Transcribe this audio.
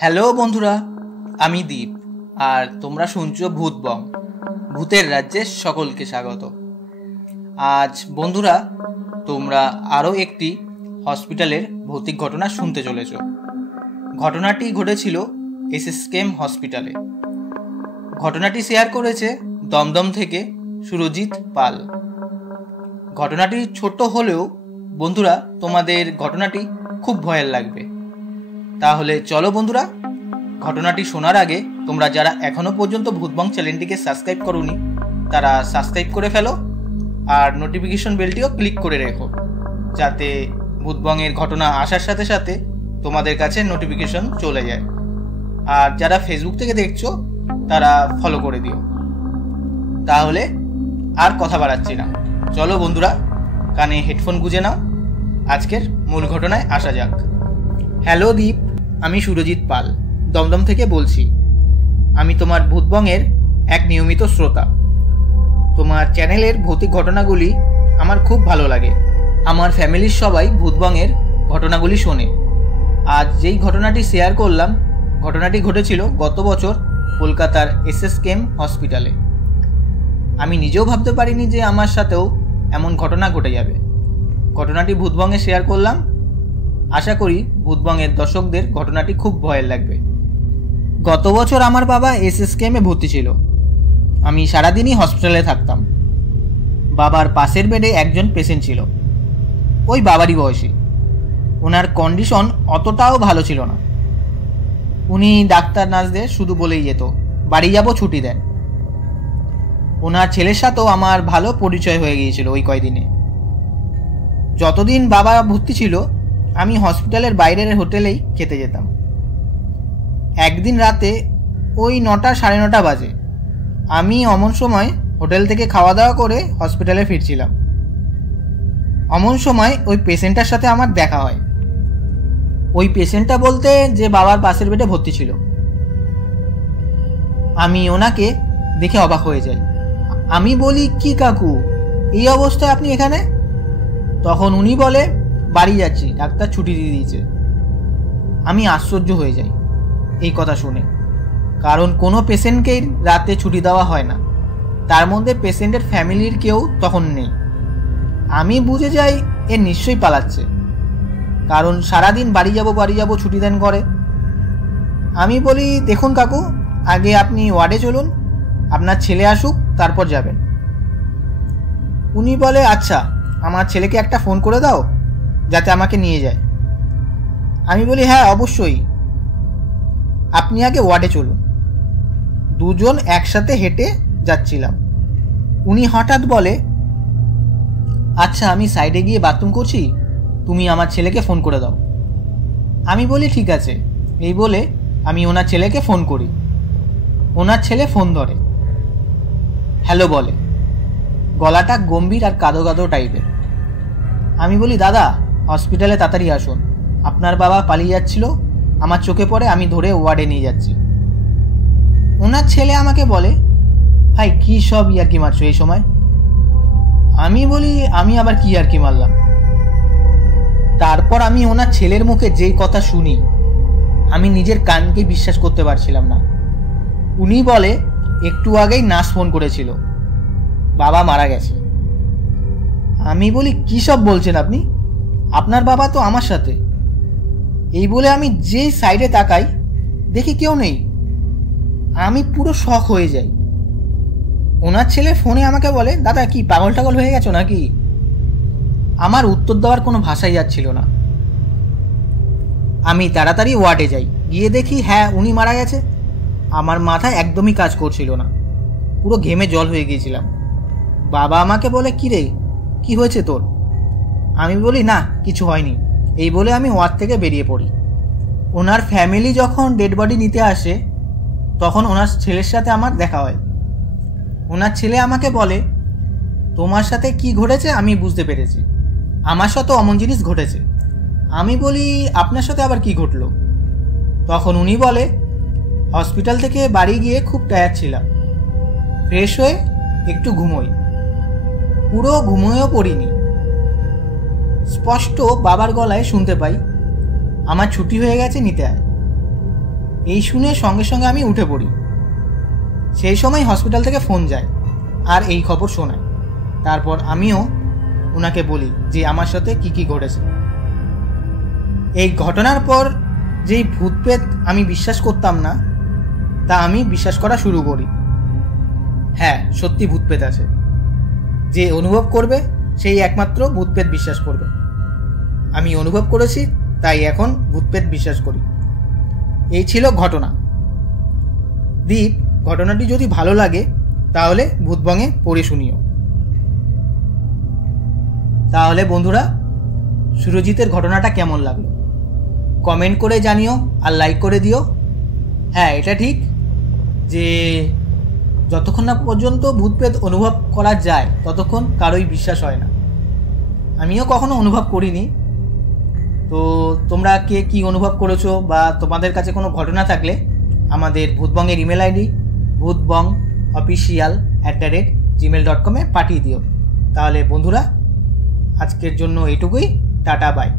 Hello বন্ধুরা, আমি দীপ আর তোমরা শুনছো ভূতবং, ভূতের রাজ্যে সকলকে স্বাগত। আজ বন্ধুরা তোমরা আরও একটি হসপিটালের ভৌতিক ঘটনা শুনতে চলেছ। ঘটনাটি ঘটেছিল এসএসকেএম হসপিটালে। ঘটনাটি শেয়ার করেছে দমদম থেকে সুরজিৎ পাল। ঘটনাটি ছোট হলেও বন্ধুরা তোমাদের ঘটনাটি খুব ভয়ের লাগবে। তাহলে চলো বন্ধুরা, ঘটনাটি শোনার আগে তোমরা যারা এখনো পর্যন্ত ভূতবং চ্যানেলটিকে সাবস্ক্রাইব করোনি তারা সাবস্ক্রাইব করে ফেলো আর নোটিফিকেশন বেলটিও ক্লিক করে রেখো, যাতে ভূতবংয়ের ঘটনা আসার সাথে সাথে তোমাদের কাছে নোটিফিকেশন চলে যায়। আর যারা ফেসবুক থেকে দেখছো তারা ফলো করে দিও। তাহলে আর কথা বাড়াচ্ছি না, চলো বন্ধুরা কানে হেডফোন গুঁজে নাও, আজকের মূল ঘটনায় আসা যাক। হ্যালো দীপ, আমি সুরজিৎ পাল দমদম থেকে বলছি। আমি তোমার ভূতবংয়ের এক নিয়মিত শ্রোতা। তোমার চ্যানেলের ভৌতিক ঘটনাগুলি আমার খুব ভালো লাগে। আমার ফ্যামিলির সবাই ভূতবংয়ের ঘটনাগুলি শোনে। আজ যেই ঘটনাটি শেয়ার করলাম, ঘটনাটি ঘটেছিল গত বছর কলকাতার এসএসকেএম হসপিটালে। আমি নিজেও ভাবতে পারিনি যে আমার সাথেও এমন ঘটনা ঘটে যাবে। ঘটনাটি ভূতবংয়ে শেয়ার করলাম, আশা করি ভূতবংয়ের দর্শকদের ঘটনাটি খুব ভয়ের লাগবে। গত বছর আমার বাবা এসএসকেএমে ভর্তি ছিল। আমি সারাদিনই হসপিটালে থাকতাম। বাবার পাশের বেডে একজন পেশেন্ট ছিল, ওই বাবারই বয়সী। ওনার কন্ডিশন অতটাও ভালো ছিল না। উনি ডাক্তার নার্সদের শুধু বলেই যেত, বাড়ি যাব, ছুটি দেন। ওনার ছেলের সাথেও আমার ভালো পরিচয় হয়ে গিয়েছিল ওই কয়দিনে। যতদিন বাবা ভর্তি ছিল আমি হসপিটালের বাইরের হোটেলেই খেতে যেতাম। একদিন রাতে ওই 9টা সাড়ে 9টা বাজে আমি অমন সময় হোটেল থেকে খাওয়া দাওয়া করে হসপিটালে ফিরছিলাম। অমন সময় ওই পেশেন্টটার সাথে আমার দেখা হয়। ওই পেশেন্টটা বলতে যে বাবার পাশের বেডে ভর্তি ছিল। আমি ওনাকে দেখে অবাক হয়ে যাই। আমি বলি, কি কাকু, এই অবস্থায় আপনি এখানে? তখন উনি বলে, বাড়ি যাচ্ছি, ডাক্তার ছুটি দিয়ে দিয়েছে। আমি আশ্চর্য হয়ে যাই এই কথা শুনে, কারণ কোনো পেশেন্টকেই রাতে ছুটি দেওয়া হয় না, তার মধ্যে পেশেন্টের ফ্যামিলির কেউ তখন নেই। আমি বুঝে যাই এ নিশ্চয়ই পালাচ্ছে, কারণ সারাদিন বাড়ি যাব ছুটি দেন করে। আমি বলি, দেখুন কাকু, আগে আপনি ওয়ার্ডে চলুন, আপনার ছেলে আসুক তারপর যাবেন। উনি বলে, আচ্ছা, আমার ছেলেকে একটা ফোন করে দাও যাতে আমাকে নিয়ে যায়। আমি বলি, হ্যাঁ অবশ্যই, আপনি আগে ওয়ার্ডে চলুন। দুজন একসাথে হেঁটে যাচ্ছিলাম। উনি হঠাৎ বলে, আচ্ছা আমি সাইডে গিয়ে বাথরুম করছি, তুমি আমার ছেলেকে ফোন করে দাও। আমি বলি, ঠিক আছে। এই বলে আমি ওনার ছেলেকে ফোন করি। ওনার ছেলে ফোন ধরে, হ্যালো বলে, গলাটা গম্ভীর আর কাঁদো কাঁদো টাইপের। আমি বলি, দাদা হসপিটালে তাড়াতাড়ি আসুন, আপনার বাবা পালিয়ে যাচ্ছিল, আমার চোখে পড়ে, আমি ধরে ওয়ার্ডে নিয়ে যাচ্ছি। ওনার ছেলে আমাকে বলে, ভাই কী সব ইয়ার্কি মারছো এই সময়? আমি বলি, আমি আবার কি ইয়ার্কি মারলাম? তারপর আমি ওনার ছেলের মুখে যেই কথা শুনি, আমি নিজের কানকে বিশ্বাস করতে পারছিলাম না। উনি বলে, একটু আগেই নার্স ফোন করেছিল, বাবা মারা গেছে। আমি বলি, কী সব বলছেন আপনি? আপনার বাবা তো আমার সাথে। এই বলে আমি যেই সাইডে তাকাই, দেখি কেউ নেই। আমি পুরো শক হয়ে যাই। ওনার ছেলে ফোনে আমাকে বলে, দাদা কি পাগল টাগল হয়ে গেছো নাকি? আমার উত্তর দেওয়ার কোনো ভাষাই যাচ্ছিল না। আমি তাড়াতাড়ি ওয়ার্ডে যাই, গিয়ে দেখি হ্যাঁ উনি মারা গেছে। আমার মাথায় একদমই কাজ করছিল না, পুরো ঘেমে জল হয়ে গিয়েছিলাম। বাবা আমাকে বলে, কী রে, কী হয়েছে তোর? আমি বলি, না কিছু হয়নি। এই বলে আমি ওয়ার্ড থেকে বেরিয়ে পড়ি। ওনার ফ্যামিলি যখন ডেড বডি নিতে আসে তখন ওনার ছেলের সাথে আমার দেখা হয়। ওনার ছেলে আমাকে বলে, তোমার সাথে কি ঘটেছে আমি বুঝতে পেরেছি, আমার সাথে অমন জিনিস ঘটেছে। আমি বলি, আপনার সাথে আবার কি ঘটলো? তখন উনি বলে, হসপিটাল থেকে বাড়ি গিয়ে খুব টায়ার্ড ছিলাম, ফ্রেশ হয়ে একটু ঘুমোই, পুরো ঘুমোয়েও পড়িনি। স্পষ্ট বাবার গলায় শুনতে পাই, আমার ছুটি হয়ে গেছে, নিতে আয়। এই শুনে সঙ্গে সঙ্গে আমি উঠে পড়ি। সেই সময় হসপিটাল থেকে ফোন যায় আর এই খবর শোনায়। তারপর আমিও ওনাকে বলি যে আমার সাথে কি কি ঘটেছে। এই ঘটনার পর যেই ভূত প্রেত আমি বিশ্বাস করতাম না, তা আমি বিশ্বাস করা শুরু করি। হ্যাঁ, সত্যি ভূত প্রেত আছে। যে অনুভব করবে সেই একমাত্র ভূত প্রেত বিশ্বাস করবে। আমি অনুভব করেছি, তাই এখন ভূত প্রেত বিশ্বাস করি। এই ছিল ঘটনা। দীপ, ঘটনাটি যদি ভালো লাগে তাহলে ভূতবঙে পড়ে শুনিও। তাহলে বন্ধুরা, সুরজিতের ঘটনাটা কেমন লাগলো কমেন্ট করে জানিও আর লাইক করে দিও। হ্যাঁ, এটা ঠিক যে যতক্ষণ না পর্যন্ত ভূত প্রেত অনুভব করা যায় ততক্ষণ কারোই বিশ্বাস হয় না। আমিও কখনো অনুভব করিনি। তো তোমরা কে কী অনুভব করেছো বা তোমাদের কাছে কোনো ঘটনা থাকলে আমাদের ভূতবঙের ইমেল আইডি bhutbongofficial@gmail.com পাঠিয়ে দিও। তাহলে বন্ধুরা, আজকের জন্য এটুকুই। Tata, by.